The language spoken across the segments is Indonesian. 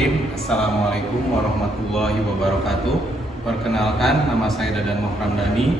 Bismillahirrahmanirrahim. Assalamualaikum warahmatullahi wabarakatuh. Perkenalkan, nama saya Dadan Mohramdani.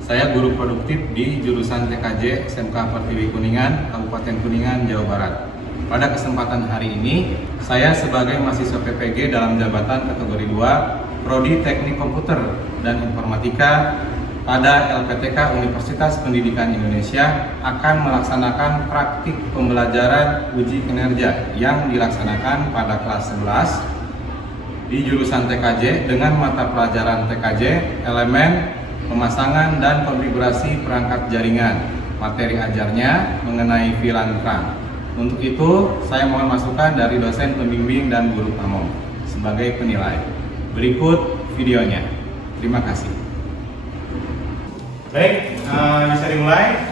Saya guru produktif di jurusan TKJ SMK Pertiwi Kuningan, Kabupaten Kuningan, Jawa Barat. Pada kesempatan hari ini, saya sebagai mahasiswa PPG dalam jabatan kategori 2, Prodi Teknik Komputer dan Informatika pada LPTK Universitas Pendidikan Indonesia akan melaksanakan praktik pembelajaran uji kinerja yang dilaksanakan pada kelas 11 di jurusan TKJ dengan mata pelajaran TKJ, elemen, pemasangan dan konfigurasi perangkat jaringan. Materi ajarnya mengenai VLAN terang. Untuk itu, saya mohon masukan dari dosen pembimbing dan guru pamong sebagai penilai. Berikut videonya. Terima kasih. Baik, bisa dimulai?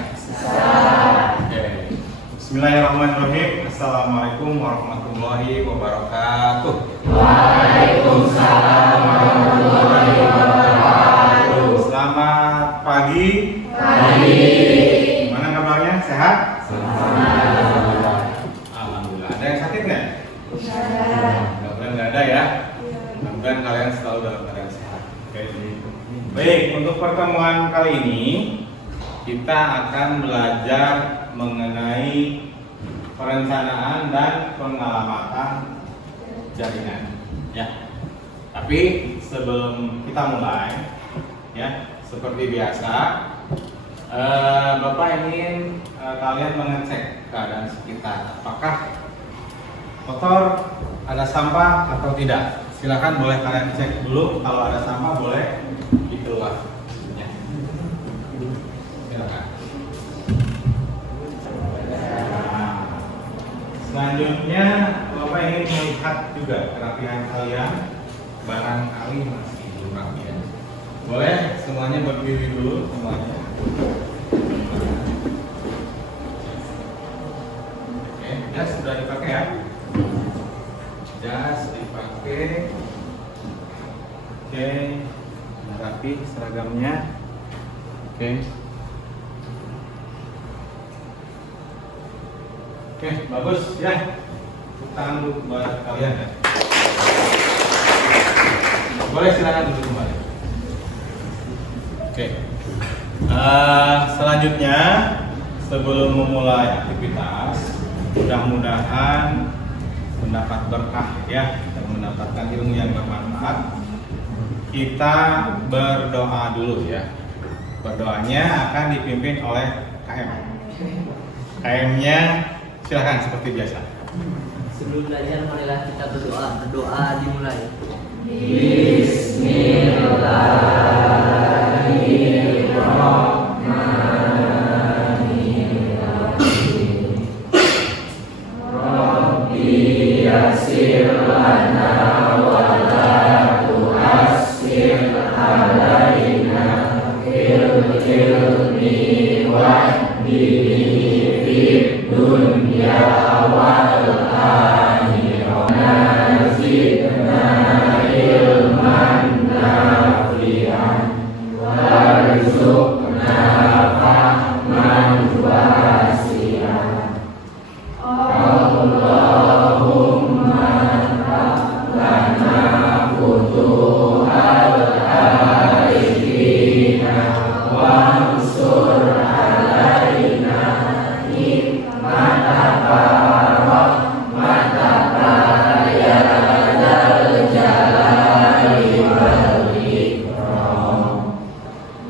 Oke. Bismillahirrahmanirrahim. Assalamualaikum warahmatullahi wabarakatuh. Waalaikumsalam warahmatullahi wabarakatuh. Selamat pagi. Gimana kabarnya? Sehat? Alhamdulillah. Ada yang sakit nggak? Mudah-mudahan nggak ada ya. Mudah-mudahan kalian selalu dalam keadaan sehat. Oke. Baik, untuk pertemuan kali ini kita akan belajar mengenai perencanaan dan pengalamatan jaringan. Ya. Tapi sebelum kita mulai, ya, seperti biasa, Bapak ingin kalian mengecek keadaan sekitar. Apakah kotor, ada sampah atau tidak? Silakan boleh kalian cek dulu. Kalau ada sampah boleh dikeluar. Ya. Silakan. Nah, selanjutnya Bapak ingin melihat juga kerapihan kalian. Barangkali masih kurang ya. Boleh semuanya berdiri dulu semuanya. Oke, jas sudah dipakai ya. Jas dipakai. Oke, rapi seragamnya. Oke. Oke, bagus ya. Tepuk tangan dulu buat kalian ya. Boleh silakan duduk kembali. Oke. Selanjutnya, sebelum memulai aktivitas, mudah-mudahan mendapat berkah ya dan mendapatkan ilmu yang bermanfaat. Kita berdoa dulu ya. Berdoanya akan dipimpin oleh KM. KM-nya silakan seperti biasa. Sebelum belajar, marilah kita berdoa. Berdoa dimulai. Bismillahirrahmanirrahim. Rabbi yassir lana wa la tu'assir alaina fil ilmi wahdini fid dunya wal akhirah. Nazidna ilman nafi'an warzuqna fahman wasi'an. Allahumma lana futuhal arifina wansur alaina nikmataka rahmataka ya dzal jalali wal ikram.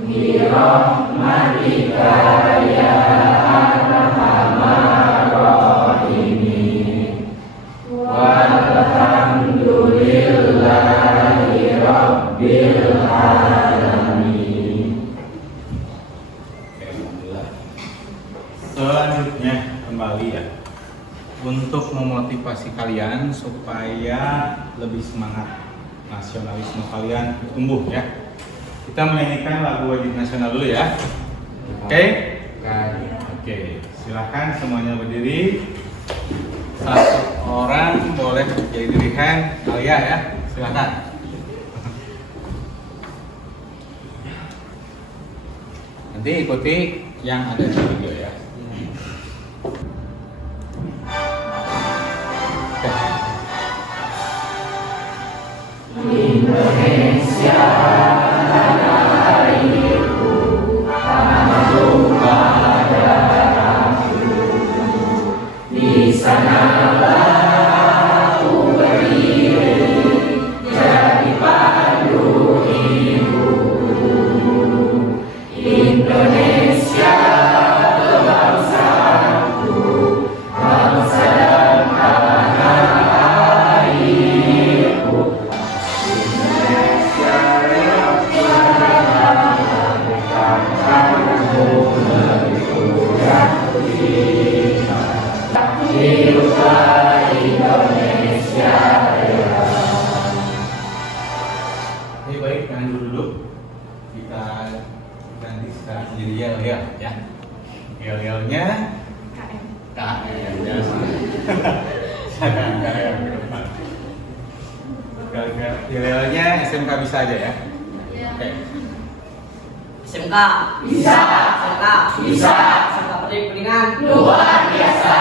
Birahmatika ya arhamar rahimin. Walhamdulillahi rabbil alamin. Alhamdulillah. Selanjutnya kembali ya, untuk memotivasi kalian supaya lebih semangat, nasionalisme kalian tumbuh ya. Kita menyanyikan lagu wajib nasional dulu ya. Oke? Oke, silakan semuanya berdiri. Satu orang boleh jadi dirihan Alia ya. Silakan. Nanti ikuti yang ada di video ya. Oke. Indonesia tanah airku, tanah tumpah darahku. Di sanalah aku berdiri, jadi pandu ibuku. Indonesia kebangsaanku, bangsa dan tanah airku. Indonesia yang merdeka, tanahku negeriku yang tercinta. Hiduplah Indonesia Raya. Oke, baik, jangan duduk. Kita ganti sekarang jadi yel-yel ya. Yel-yelnya KM ya. Jangan KM ke depan. Yel-yelnya SMK bisa aja ya. Oke. SMK Bisa. SMK Bisa. SMK Pertiwi Kuningan Luar biasa.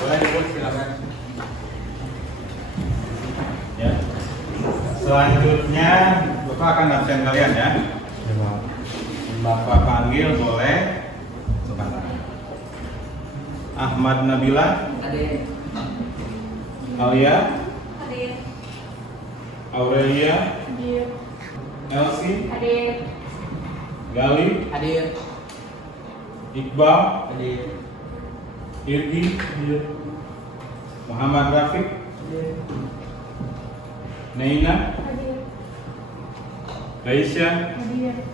Boleh duduk, silakan. Ya. Selanjutnya Bapak akan absen kalian ya. Bapak panggil boleh. Sebentar. Ahmad Nabila, Hadir. Alia, Hadir. Aurelia, Hadir. Elsie, Hadir. Gali, Hadir. Iqbal, Hadir. Irgi, Muhammad Rafiq, Neina, Hadir. Aisyah, Hadir.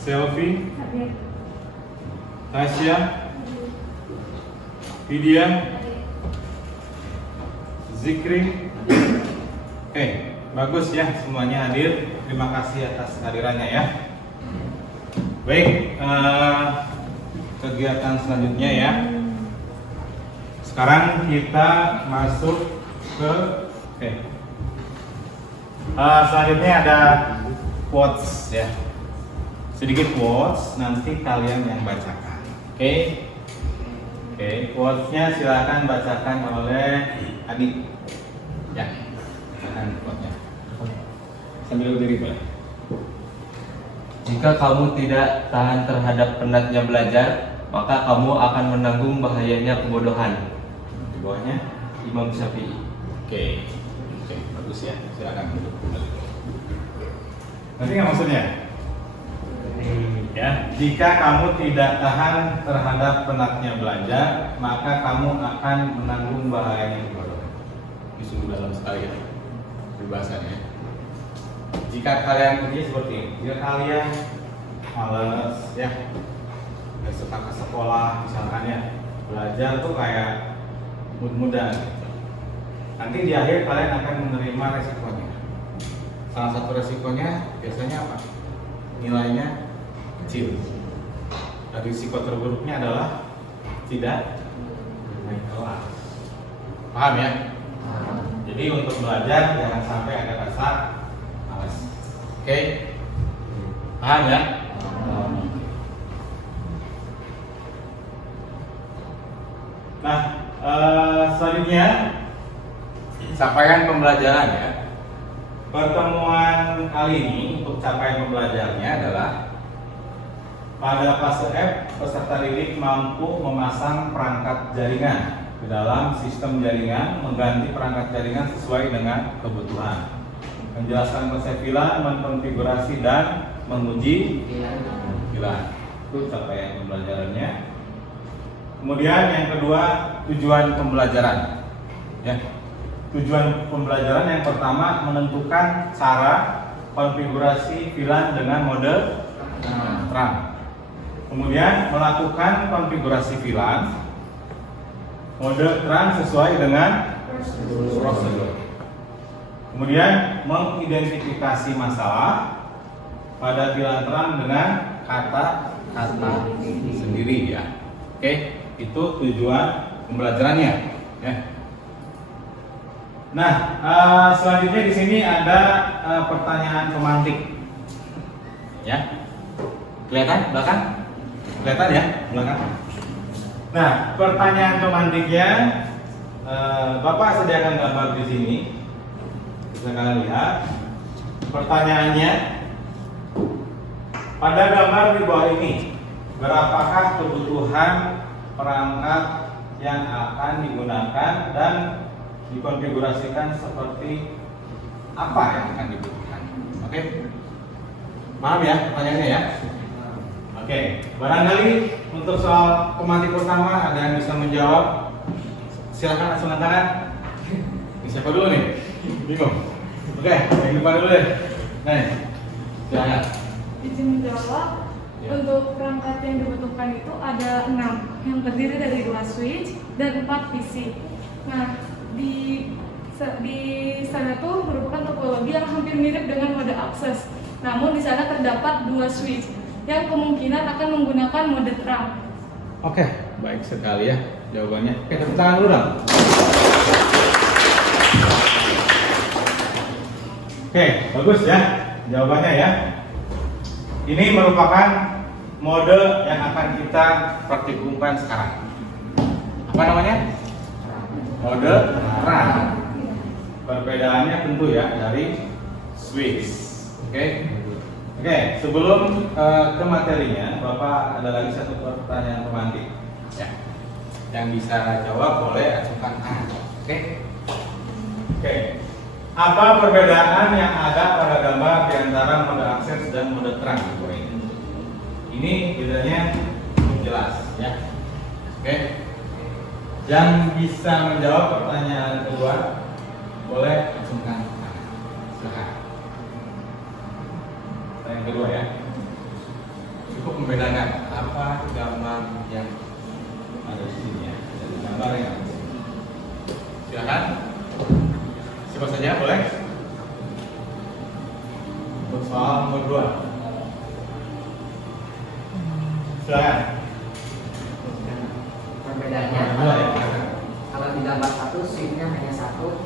Selfie, Hadir. Tasya, Vidya, Zikri. Oke, bagus ya, semuanya hadir. Terima kasih atas kehadirannya ya. Baik, kegiatan selanjutnya ya. Sekarang kita masuk ke selanjutnya ada quotes ya. Sedikit quotes, nanti kalian yang bacakan. Oke, quotesnya silakan bacakan oleh Adik. Ya, silakan quotesnya. Sambil berdiri boleh. Jika kamu tidak tahan terhadap penatnya belajar, maka kamu akan menanggung bahayanya kebodohan. Di bawahnya. Imam Syafi'i. Oke, bagus ya. Silakan duduk kembali. Nanti nggak maksudnya? Ya, jika kamu tidak tahan terhadap penatnya belajar, maka kamu akan menanggung bahayanya kebodohan. Ini sungguh dalam sekali ya, bahasannya. Jika kalian ini seperti ini, jika kalian males ya, nggak suka ke sekolah misalkan ya, belajar tuh kayak mud-mudan gitu. Nanti di akhir kalian akan menerima resikonya. Salah satu resikonya biasanya apa? Nilainya kecil. Dan risiko terburuknya adalah tidak naik kelas. Paham ya? Jadi untuk belajar jangan sampai ada rasa malas. Oke? Paham ya? Nah, selanjutnya capaian pembelajaran ya. Pertemuan kali ini untuk capaian pembelajarannya adalah pada fase F, peserta didik mampu memasang perangkat jaringan ke dalam sistem jaringan, mengganti perangkat jaringan sesuai dengan kebutuhan, menjelaskan konsep VLAN, mengkonfigurasi dan menguji VLAN. Itu capaian pembelajarannya. Kemudian yang kedua, tujuan pembelajaran. Ya. Tujuan pembelajaran yang pertama menentukan cara konfigurasi VLAN dengan mode terang. Kemudian melakukan konfigurasi VLAN mode terang sesuai dengan prosedur. Kemudian mengidentifikasi masalah pada VLAN terang dengan kata-kata sendiri ya. Oke, itu tujuan pembelajarannya. Ya. Nah, selanjutnya di sini ada pertanyaan pemantik. Ya, kelihatan belakang? Kelihatan ya belakang. Nah, pertanyaan pemantiknya Bapak sediakan gambar di sini. Bisa kalian lihat. Pertanyaannya, pada gambar di bawah ini, berapakah kebutuhan perangkat yang akan digunakan dan dikonfigurasikan seperti apa yang akan dibutuhkan? Oke, paham ya pertanyaannya ya? Oke, barangkali untuk soal pematik pertama ada yang bisa menjawab? Silakan langsung angkat tangan. Ini siapa dulu nih? Bingung. Oke, yang depan dulu deh. Nih, silakan. Izin menjawab. Ya. Untuk perangkat yang dibutuhkan itu ada 6 yang terdiri dari 2 switch dan 4 PC. Nah, di sana tuh merupakan topologi yang hampir mirip dengan mode akses. Namun di sana terdapat 2 switch yang kemungkinan akan menggunakan mode terang. Oke, baik sekali ya jawabannya. Oke, tepuk tangan dulu dong. Oke, bagus ya jawabannya ya. Ini merupakan mode yang akan kita praktikumkan sekarang. Apa namanya? Mode terang. Perbedaannya tentu ya dari switch. Oke. Oke, sebelum ke materinya, Bapak ada lagi satu pertanyaan pemantik. Ya. Yang bisa jawab boleh acukan tangan. Oke. Oke. Apa perbedaan yang ada pada gambar di antara mode akses dan mode terang di bawah ini? Ini bedanya jelas ya. Oke. Yang bisa menjawab pertanyaan kedua boleh acungkan tangan. Silakan. Yang kedua ya. Cukup membedakan apa gambar yang ada di sini ya. Dan gambar yang ada di sini. Silakan. Siapa saja boleh? Untuk soal nomor 2. Silakan. Perbedaannya kalau di gambar 1 switch-nya hanya 1,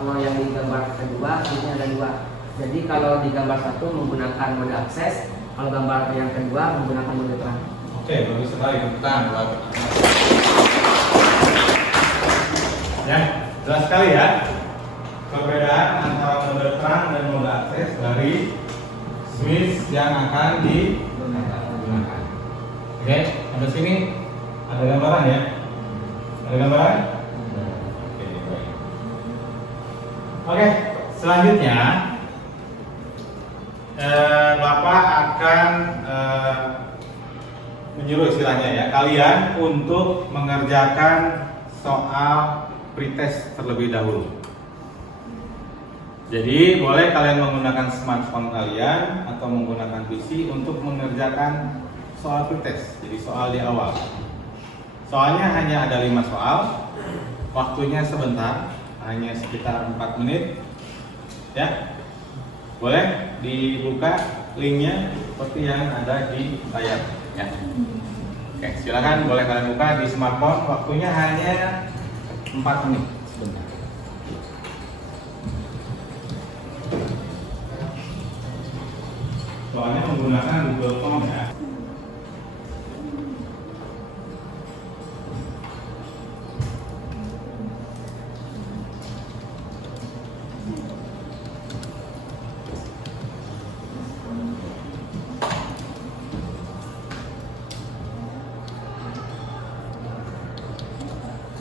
kalau yang di gambar kedua switch-nya ada 2. Jadi kalau di gambar 1 menggunakan mode akses, kalau gambar yang kedua menggunakan mode terang. Oke, bagus sekali. Tangan buat. Ya, jelas sekali ya. Perbedaan antara mode terang dan mode akses dari switch yang akan digunakan. Oke, sampai sini ada gambaran ya? Ada gambaran? Oke, baik. Oke, selanjutnya Bapak akan menyuruh istilahnya ya kalian untuk mengerjakan soal pretest terlebih dahulu. Jadi boleh kalian menggunakan smartphone kalian atau menggunakan PC untuk mengerjakan soal pretest. Jadi soal di awal. Soalnya hanya ada 5 soal. Waktunya sebentar, hanya sekitar 4 menit. Ya. Boleh dibuka linknya seperti yang ada di layar ya. Oke, silakan boleh kalian buka di smartphone. Waktunya hanya 4 menit sebentar. Soalnya menggunakan Google Form ya.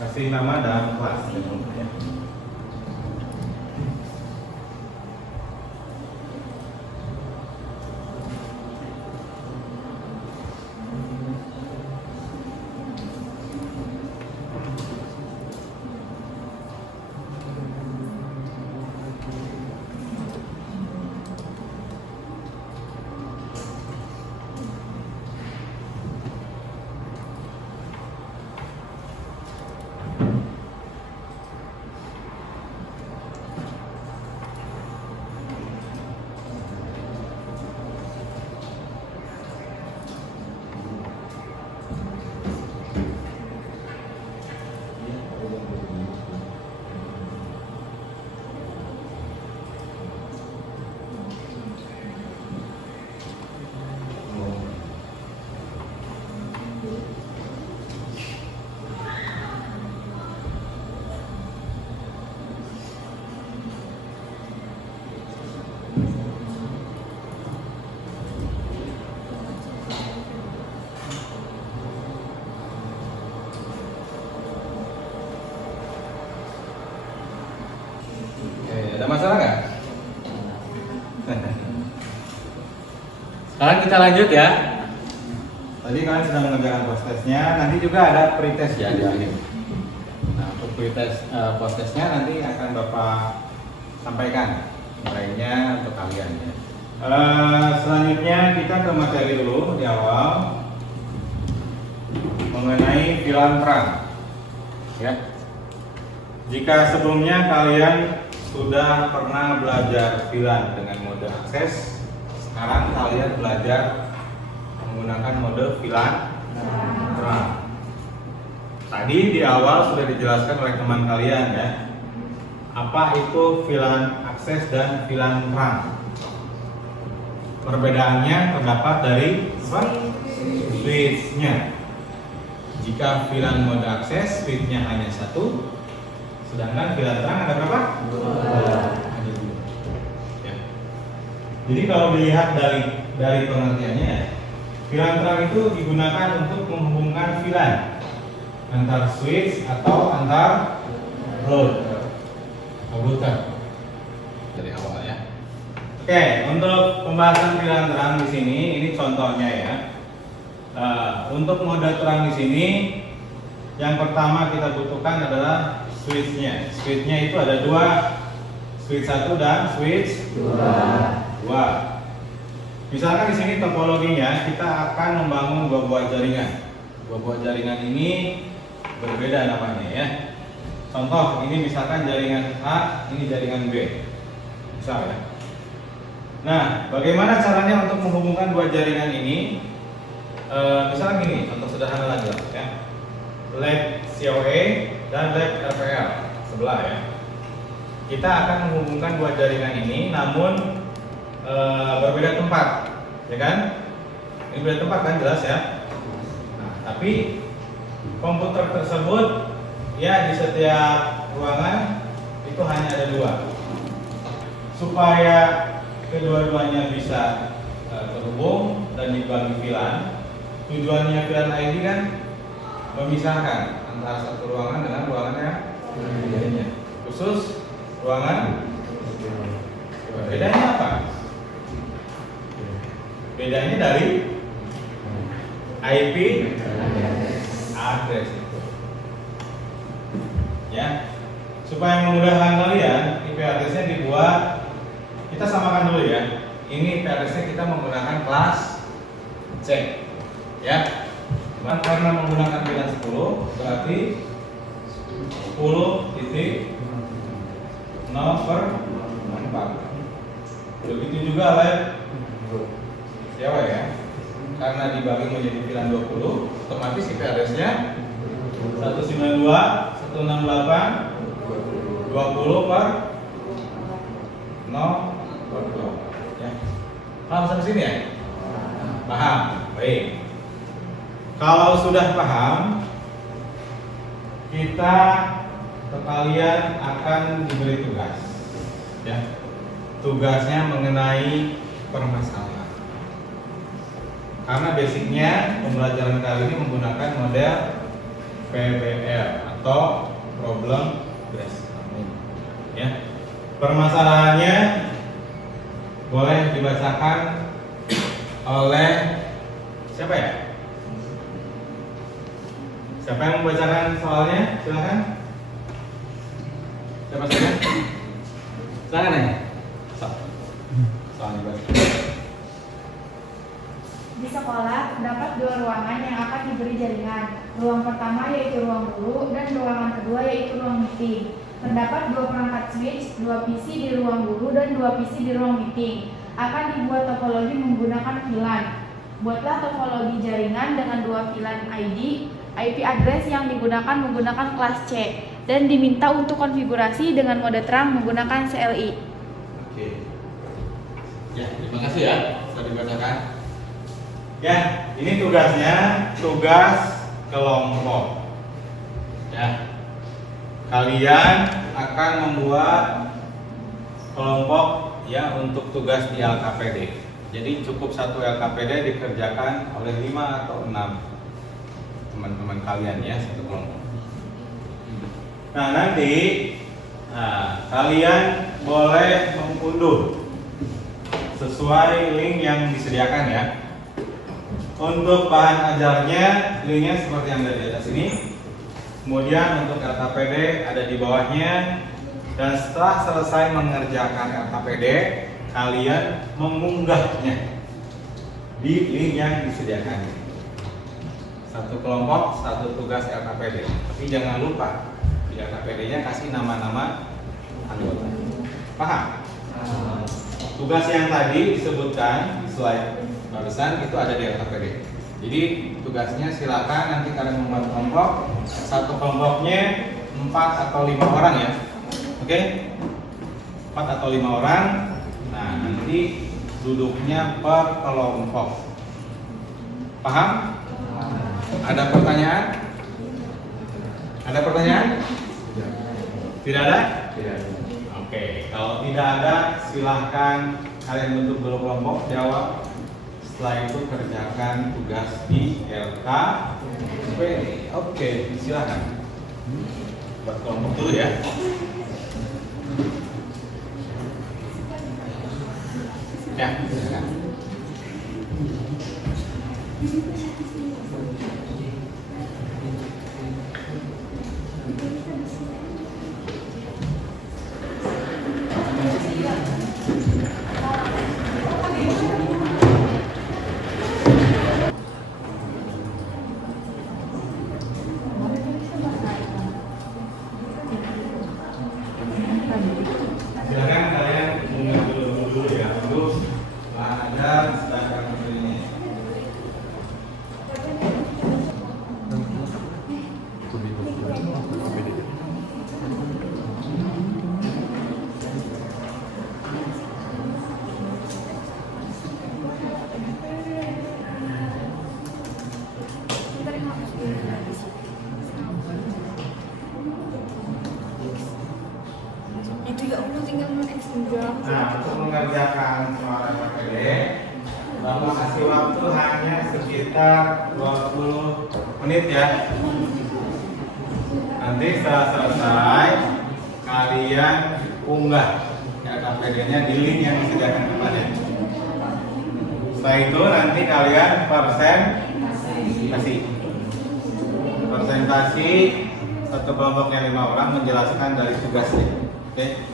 Kasih nama dan kelas ya. Sekarang kita lanjut ya. Tadi kalian sedang mengerjakan post testnya, nanti juga ada pretest ya di akhir. Nah, untuk pretest post testnya nanti akan Bapak sampaikan nilainya untuk kalian ya. Selanjutnya kita ke materi dulu di awal mengenai filan terang ya. Jika sebelumnya kalian sudah pernah belajar filan dengan mode akses, sekarang kalian belajar menggunakan mode filan terang. Tadi di awal sudah dijelaskan oleh teman kalian ya, apa itu filan akses dan filan terang. Perbedaannya terdapat dari switch-nya. Jika filan mode akses, switch-nya hanya satu, sedangkan filan terang ada berapa? Ada dua. Ya. Jadi kalau dilihat dari pengertiannya, filan terang itu digunakan untuk menghubungkan filan antar switch atau antar load router dari awal ya. Oke, untuk pembahasan filan terang di sini, ini contohnya ya. Untuk mode terang di sini, yang pertama kita butuhkan adalah switch-nya. Switch-nya itu ada dua, switch 1 dan switch 2. Misalkan di sini topologinya kita akan membangun dua buah jaringan. Dua buah jaringan ini berbeda namanya ya. Contoh, ini misalkan jaringan A, ini jaringan B. Misal ya. Nah, bagaimana caranya untuk menghubungkan dua jaringan ini? Misalnya gini, contoh sederhana lagi ya. Lab COA dan lab RPL sebelah ya. Kita akan menghubungkan dua jaringan ini, namun berbeda tempat, ya kan? Ini berbeda tempat kan, jelas ya. Nah, tapi komputer tersebut ya di setiap ruangan itu hanya ada dua. Supaya kedua-duanya bisa terhubung dan dibagi VLAN. Tujuannya VLAN ID kan memisahkan antara satu ruangan dengan ruangan yang lainnya. Khusus ruangan. Bedanya apa? Bedanya dari IP address itu. Ya. Supaya memudahkan kalian, IP address-nya dibuat, kita samakan dulu ya. Ini IP address-nya kita menggunakan kelas C. Ya. Karena menggunakan VLAN 10 berarti 10.0/4. Begitu juga lab siapa ya? Karena dibagi menjadi VLAN 20, otomatis IP address-nya 192.168.20/0/2 ya. Paham sampai sini ya? Paham. Baik. Kalau sudah paham, kita kalian akan diberi tugas. Ya. Tugasnya mengenai permasalahan. Karena basicnya pembelajaran kali ini menggunakan model PBL atau Problem Based Learning. Ya. Permasalahannya boleh dibacakan oleh siapa ya? Siapa yang membacakan soalnya? Silakan. Siapa saja? Silakan ya. Soal dibaca. Di sekolah terdapat dua ruangan yang akan diberi jaringan. Ruang pertama yaitu ruang guru dan ruangan kedua yaitu ruang meeting. Terdapat dua perangkat switch, dua PC di ruang guru dan dua PC di ruang meeting. Akan dibuat topologi menggunakan VLAN. Buatlah topologi jaringan dengan dua VLAN ID, IP address yang digunakan menggunakan kelas C dan diminta untuk konfigurasi dengan mode terang menggunakan CLI. Oke. Ya, terima kasih ya sudah dibacakan. Ya, ini tugasnya tugas kelompok. Ya. Kalian akan membuat kelompok ya untuk tugas di LKPD. Jadi cukup satu LKPD dikerjakan oleh 5 atau 6 teman-teman kalian ya, satu kelompok. Nah, nanti kalian boleh mengunduh sesuai link yang disediakan ya. Untuk bahan ajarnya linknya seperti yang ada di atas ini. Kemudian untuk LKPD ada di bawahnya. Dan setelah selesai mengerjakan LKPD, kalian mengunggahnya di link yang disediakan. Satu kelompok, satu tugas LKPD. Tapi jangan lupa di LKPD-nya kasih nama-nama anggota. Paham? Tugas yang tadi disebutkan di slide barusan itu ada di LKPD. Jadi tugasnya silakan nanti kalian membuat kelompok. Satu kelompoknya 4 atau 5 orang ya. Oke? 4 atau 5 orang. Nah, nanti duduknya per kelompok. Paham? Ada pertanyaan? Ada pertanyaan? Tidak ada? Tidak. Oke, kalau tidak ada silahkan kalian bentuk dulu kelompok, jawab. Setelah itu kerjakan tugas di LKPD. Oke, silahkan. Buat kelompok dulu ya. Ya, silakan. Silakan kalian mengambil dulu ya untuk bahan ajar sedangkan materinya. Itu ya Allah tinggal men-X Nah, untuk mengerjakan soal LKPD, Bapak kasih waktu hanya sekitar 20 menit ya. Nanti setelah selesai, kalian unggah LKPD-nya di link yang disediakan kepadanya. Setelah itu nanti kalian presentasi satu kelompoknya 5 orang menjelaskan dari tugasnya. Oke.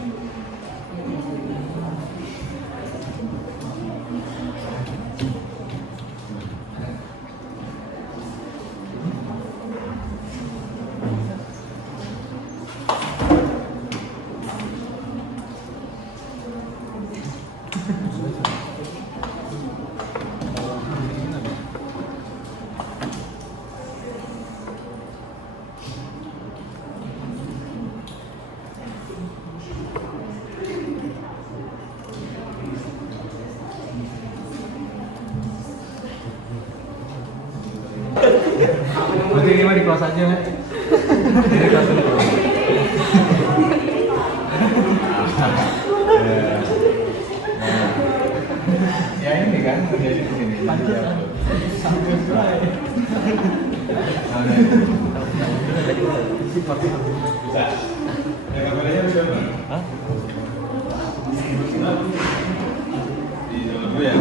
Berarti ini mah di kelas aja kan? Ini kelas dulu. Ya ini kan menjadi di sini. Bisa. Ya kameranya bisa belum? Hah? Di dulu ya.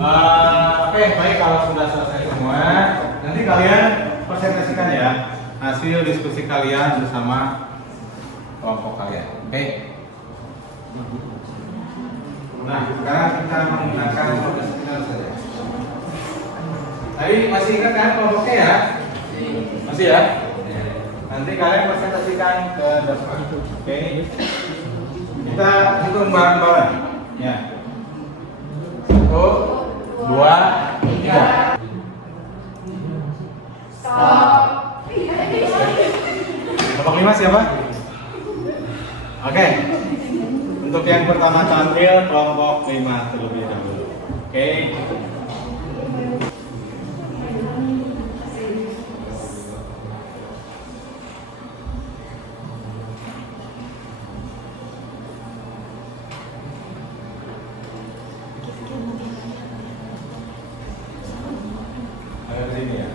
Oke, baik, kalau sudah selesai semua, nanti kalian presentasikan ya hasil diskusi kalian bersama kelompok kalian. Oke. Nah, sekarang kita menggunakan proses final saja. Tadi masih ingat kan kelompoknya ya? Masih ya? Nanti kalian presentasikan ke depan. Oke. Kita hitung bareng-bareng. Ya. 1, 2, 3. Stop. Kelompok 5 siapa? Oke. Untuk yang pertama tampil kelompok 5 terlebih dahulu. Oke. Ada di sini ya.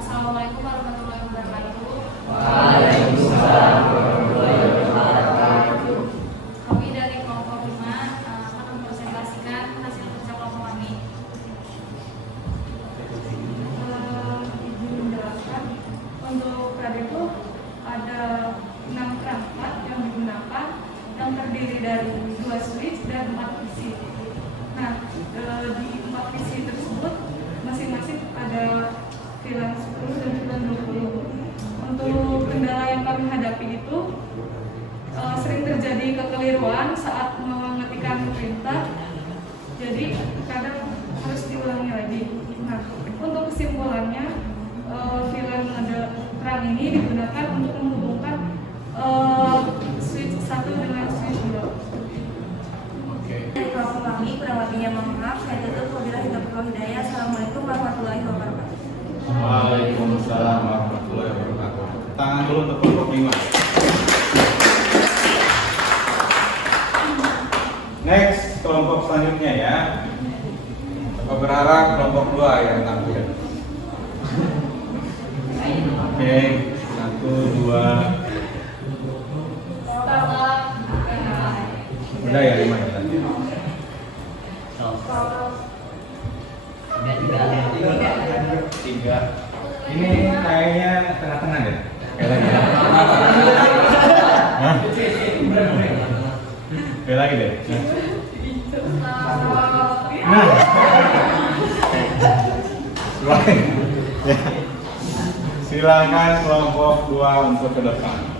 Assalamualaikum warahmatullahi wabarakatuh. Waalaikumsalam warahmatullahi wabarakatuh. Kami dari kelompok 5 akan mempresentasikan hasil kerja kelompok kami. Izin menjelaskan, untuk PAD itu ada 6 perangkat yang digunakan yang terdiri dari 2 switch dan 4 PC. Nah, di 4 PC tersebut masing-masing ada VLAN 10 dan VLAN 20. Untuk kendala yang kami hadapi itu sering terjadi kekeliruan saat mengetikkan perintah, jadi kadang harus diulangi lagi. Nah, untuk kesimpulannya, VLAN mode terang ini digunakan untuk menghubungkan switch 1 dengan switch 2. Dari kelompok kami, kurang lebihnya mohon maaf. Saya tutup wabillahi taufiq wal hidayah. Assalamualaikum warahmatullahi wabarakatuh. Waalaikumsalam warahmatullahi wabarakatuh. Tangan dulu untuk kelompok 5. Next, kelompok selanjutnya ya. Bapak berharap kelompok 2 yang tampil. Oke, 1, 2. Udah ya 5 ya tadi. 3. Ini kayaknya tengah-tengah deh. Kayak lagi. Hah? Kayak lagi deh. Nah. Selain. Ya. Silakan kelompok 2 untuk ke depan.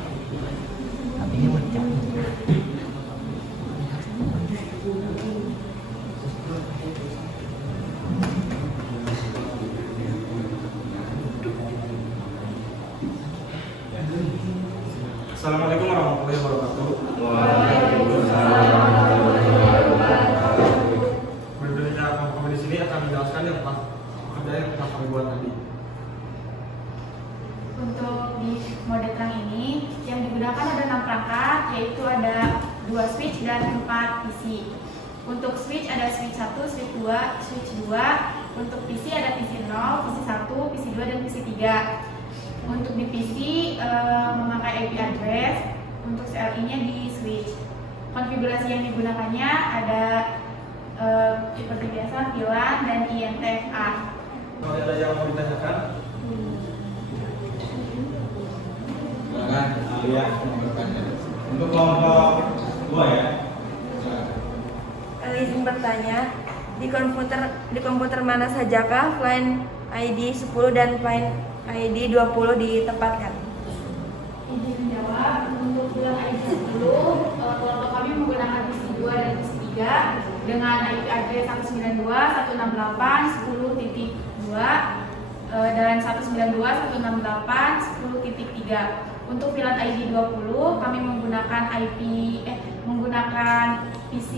Assalamualaikum warahmatullahi wabarakatuh. Berdirinya kami di sini akan menjelaskan yang ada yang telah kami buat tadi. Untuk di mode terang ini yang digunakan ada 6 perangkat, yaitu ada 2 switch dan 4 PC. Untuk switch ada switch 1, switch 2, switch 2. Untuk PC ada PC 0, PC 1, PC 2 dan PC 3. Untuk di PC memakai IP address, untuk CLI-nya di switch. Konfigurasi yang digunakannya ada seperti biasa VLAN dan INTFA. Kalau ada yang mau ditanyakan, Silakan Alia bertanya. Untuk kelompok 2 ya. Izin bertanya, di komputer mana sajakah line ID 10 dan line ID 20 ditempatkan? Izin menjawab, untuk VLAN ID 10, kelompok kami menggunakan PC 2 dan PC 3 dengan IP address 192.168.10.2 dan 192.168.10.3. Untuk VLAN ID 20 kami menggunakan PC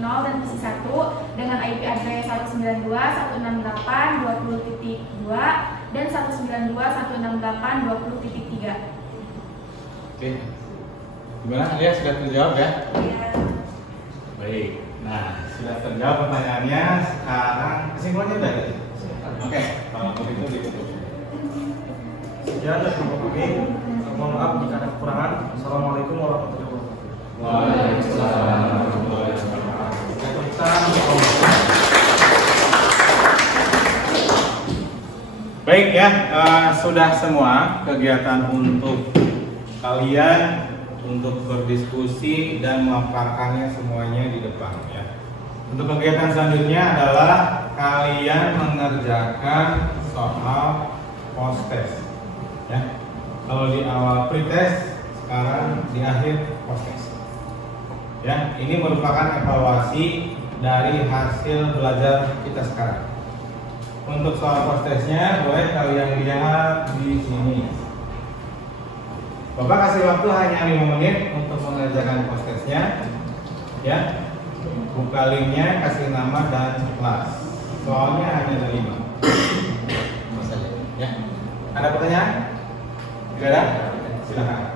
0 dan PC 1 dengan IP address 192.168.20.2 dan 192.168.20.3. Oke. Gimana Alia, sudah terjawab ya? Iya. Baik. Nah, sudah terjawab pertanyaannya. Sekarang kesimpulannya udah gitu. Oke, kalau begitu ditutup. sekian dari kelompok kami. Mohon maaf jika ada kekurangan. Assalamualaikum warahmatullahi wabarakatuh. Waalaikumsalam warahmatullahi wabarakatuh. Baik ya, sudah semua kegiatan untuk kalian untuk berdiskusi dan memaparkannya semuanya di depan ya. Untuk kegiatan selanjutnya adalah kalian mengerjakan soal post test ya. Kalau di awal pretest, sekarang di akhir post test. Ya, ini merupakan evaluasi dari hasil belajar kita sekarang. Untuk soal post testnya boleh kalian lihat di sini. Bapak kasih waktu hanya 5 menit untuk mengerjakan post testnya. Ya, buka linknya, kasih nama dan kelas. Soalnya hanya ada 5. Ya. Ada pertanyaan? Tidak ada? Silakan.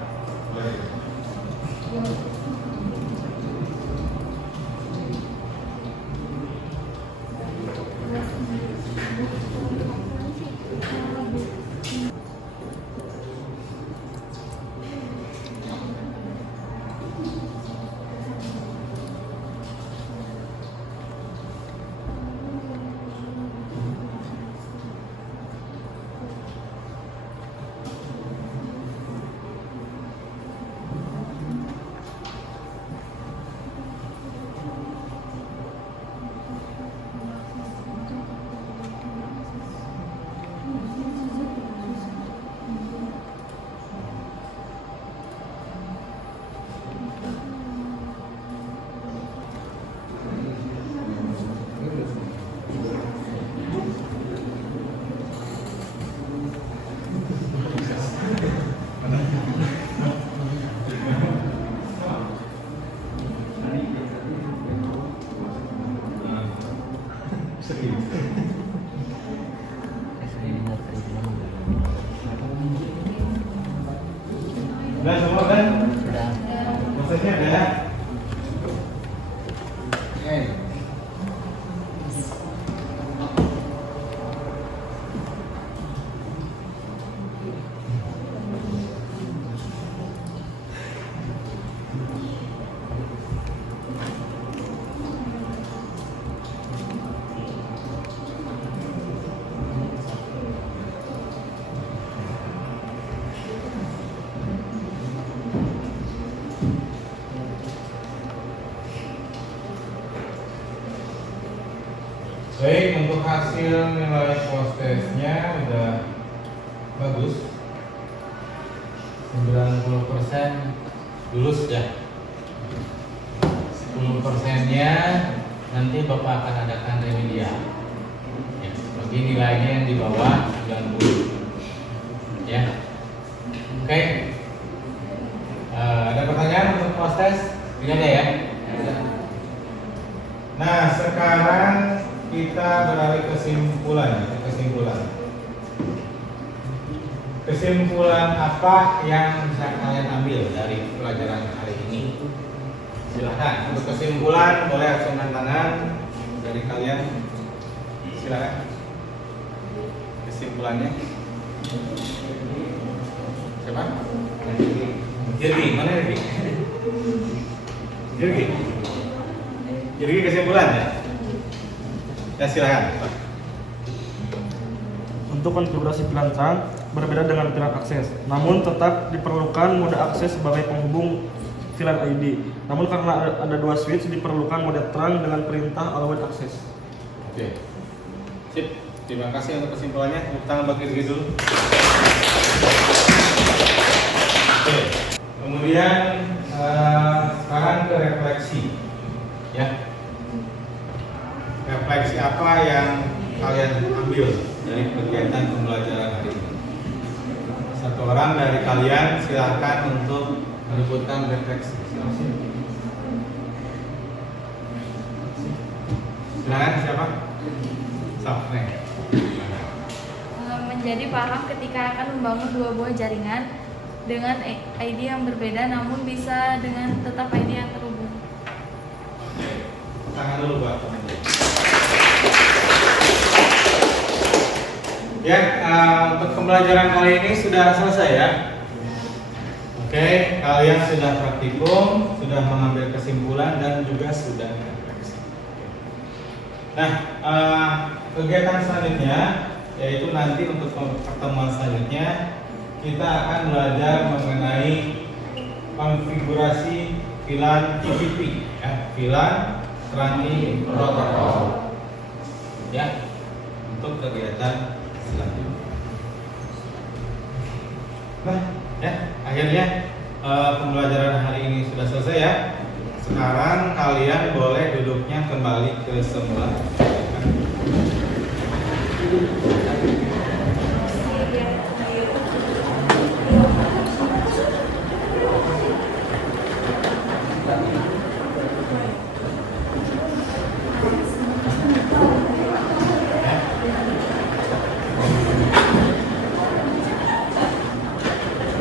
Udah semua kan? Sudah. Prosesnya ada. Oke. Baik, untuk hasil nilai post testnya udah bagus. 90% lulus ya. 10%-nya nanti Bapak akan adakan remedial. Ya, bagi nilainya yang di bawah 90. Ya. Oke. Ada pertanyaan untuk post test? Tidak ada ya? Nah, sekarang kita beralih ke kesimpulan. Kesimpulan apa yang bisa kalian ambil dari pelajaran hari ini? Silahkan. Untuk kesimpulan boleh acungkan tangan dari kalian. Silahkan. Kesimpulannya. Siapa? Jirgi. Mana Jirgi? Jirgi kesimpulan ya? Ya silakan. Untuk konfigurasi pilar terang berbeda dengan pilar akses, namun tetap diperlukan mode akses sebagai penghubung VLAN ID. Namun karena ada 2 switch diperlukan mode terang dengan perintah allowed access. Oke. Sip. Terima kasih untuk kesimpulannya. Tepuk tangan bagi Rizky dulu. Oke. Kemudian sekarang ke refleksi. Ya. Refleksi apa yang kalian ambil dari kegiatan pembelajaran hari ini? Satu orang dari kalian silakan untuk menyebutkan refleksi. Silakan siapa? Safne. Menjadi paham ketika akan membangun 2 buah jaringan dengan ID yang berbeda namun bisa dengan tetap ID yang terhubung. Tangan dulu buat teman-teman. Ya, untuk pembelajaran kali ini sudah selesai ya. Oke, kalian sudah praktikum, sudah mengambil kesimpulan dan juga sudah refleksi. Nah, kegiatan selanjutnya yaitu nanti untuk pertemuan selanjutnya kita akan belajar mengenai konfigurasi VLAN TCP, ya, VLAN Trunking Protocol, ya, untuk kegiatan selanjutnya. Nah, ya, akhirnya pembelajaran hari ini sudah selesai ya. Sekarang kalian boleh duduknya kembali ke semula.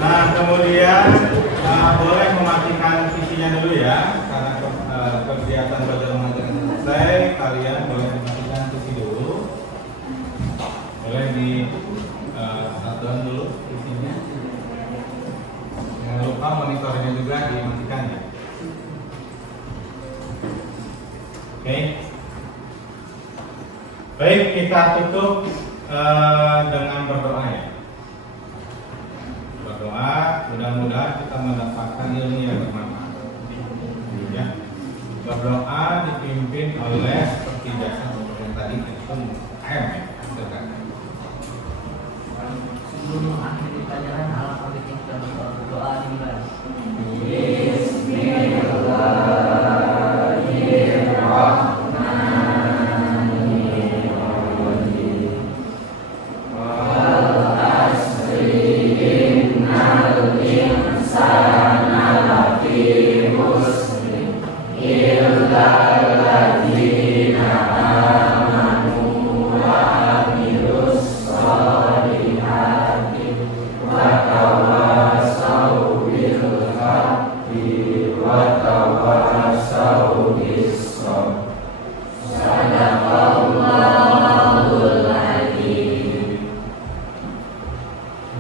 Nah, kemudian boleh mematikan PC-nya dulu ya, karena kegiatan belajar mengajar selesai. Kalian boleh mematikan PC dulu, boleh di shutdown dulu PC-nya. Jangan lupa monitornya juga dimatikan ya. Oke. Baik, kita tutup dengan berdoa ya. Berdoa, mudah-mudahan kita mendapatkan ilmu yang bermanfaat. Ya. Berdoa dipimpin oleh seperti jasa yang tadi itu M ya. Sebelum akhir pelajaran alhamdulillah kita berdoa dimulai.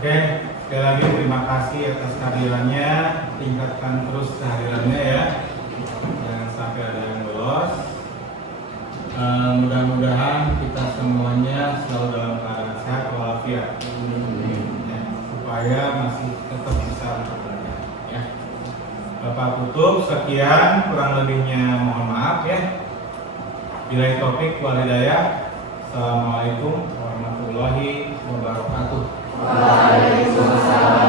Oke, sekali lagi terima kasih atas kehadirannya. Tingkatkan terus kehadirannya ya. Jangan sampai ada yang bolos. Mudah-mudahan kita semuanya selalu dalam keadaan sehat walafiat. Ya, supaya masih tetap bisa belajar. Ya. Bapak tutup, sekian, kurang lebihnya mohon maaf ya. Billahi taufik wal hidayah. Assalamualaikum warahmatullahi wabarakatuh. Waalaikumsalam.